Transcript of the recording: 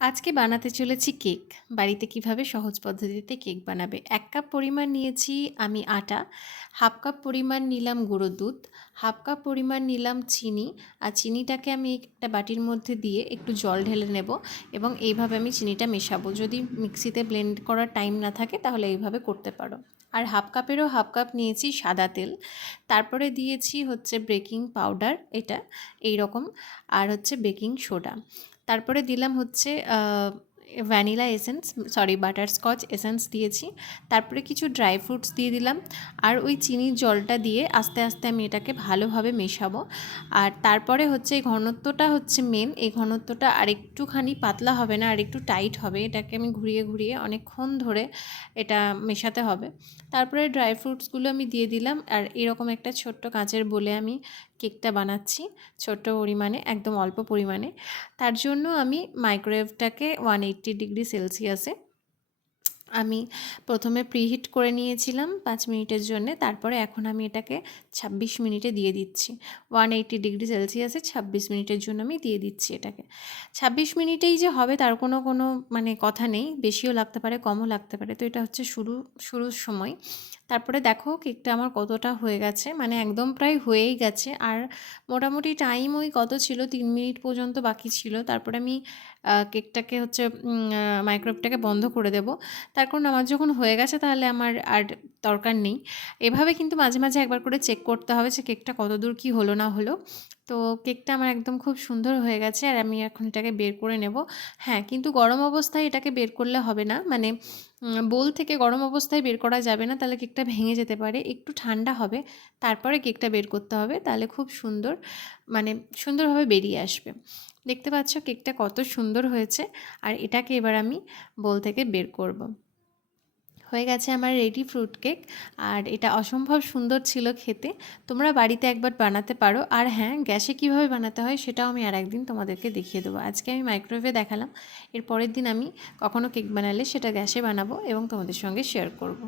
আজকে বানাতে চলেছি কেক। বাড়িতে কিভাবে সহজ পদ্ধতিতে কেক বানাবে। ১ কাপ পরিমাণ নিয়েছি আমি আটা, ১/২ কাপ পরিমাণ নিলাম গুঁড়ো দুধ, ১/২ কাপ পরিমাণ নিলাম চিনি। আর চিনিটাকে আমি একটা বাটির মধ্যে দিয়ে একটু জল ঢেলে নেব এবং এইভাবে আমি চিনিটা মেশাবো। যদি মিক্সিতে ব্লেন্ড করার টাইম না থাকে তাহলে এইভাবে করতে পারো। আর ১/২ কাপেরও ১/২ কাপ নিয়েছি সাদা তেল। তারপরে দিয়েছি হচ্ছে বেকিং পাউডার এটা এইরকম, আর হচ্ছে বেকিং সোডা। তারপরে দিলাম হচ্ছে vanilla essence, sorry butterscotch essence দিয়েছি। তারপরে কিছু ড্রাই ফ্রুটস দিয়ে দিলাম। আর ওই চিনির জলটা দিয়ে আস্তে আস্তে আমি এটাকে ভালোভাবে মেশাবো। আর তারপরে হচ্ছে এই ঘনত্বটা হচ্ছে মেন, এই ঘনত্বটা আরেকটুখানি পাতলা হবে না, আরেকটু টাইট হবে। এটাকে আমি ঘুরিয়ে ঘুরিয়ে অনেকক্ষণ ধরে এটা মেশাতে হবে। তারপরে ড্রাই ফ্রুটসগুলো আমি দিয়ে দিলাম। আর এরকম একটা ছোট্ট কাঁচের বোলে আমি কেকটা বানাচ্ছি, ছোট্ট পরিমাণে, একদম অল্প পরিমাণে। তার জন্য আমি মাইক্রোওয়েভটাকে 180 ডিগ্রি সেলসিয়াসে আমি প্রথমে প্রিহিট করে নিয়েছিলাম 5 মিনিটের জন্যে। তারপরে এখন আমি এটাকে 26 মিনিটে দিয়ে দিচ্ছি। 180 ডিগ্রি সেলসিয়াসে 26 মিনিটের জন্য আমি দিয়ে দিচ্ছি এটাকে। 26 মিনিটেই যে হবে তার কোনো মানে কথা নেই। বেশিও লাগতে পারে, কমও লাগতে পারে। তো এটা হচ্ছে শুরুর সময়। তারপরে দেখো কেকটা আমার কতটা হয়ে গেছে, মানে একদম প্রায় হয়েই গেছে। আর মোটামুটি টাইম ওই কত ছিল, 3 মিনিট পর্যন্ত বাকি ছিল। তারপরে আমি কেকটাকে হচ্ছে মাইক্রোওয়েভটাকে বন্ধ করে দেব। তার কারণ আমার যখন হয়ে গেছে তাহলে আমার আর দরকার নেই। এভাবে কিন্তু মাঝে মাঝে একবার করে চেক করতে হবে যে কেকটা কতদূর কী হলো না হলো। তো কেকটা আমার একদম খুব সুন্দর হয়ে গেছে আর আমি এখন এটাকে বের করে নেব। হ্যাঁ, কিন্তু গরম অবস্থায় এটাকে বের করলে হবে না, মানে বোল থেকে গরম অবস্থায় বের করা যাবে না, তাহলে কেকটা ভেঙে যেতে পারে। একটু ঠান্ডা হবে, তারপরে কেকটা বের করতে হবে, তাহলে খুব সুন্দর, মানে সুন্দরভাবে বেরিয়ে আসবে। দেখতে পাচ্ছ কেকটা কত সুন্দর হয়েছে। আর এটাকে এবার আমি বোল থেকে বের করব। হয়ে গেছে আমার রেডি ফ্রুট কেক। আর এটা অসম্ভব সুন্দর ছিল খেতে। তোমরা বাড়িতে একবার বানাতে পারো। আর হ্যাঁ, গ্যাসে কীভাবে বানাতে হয় সেটাও আমি আরেকদিন তোমাদেরকে দেখিয়ে দেবো। আজকে আমি মাইক্রোওয়েভে দেখালাম, এর পরের দিন আমি কখনও কেক বানালে সেটা গ্যাসে বানাবো এবং তোমাদের সঙ্গে শেয়ার করব।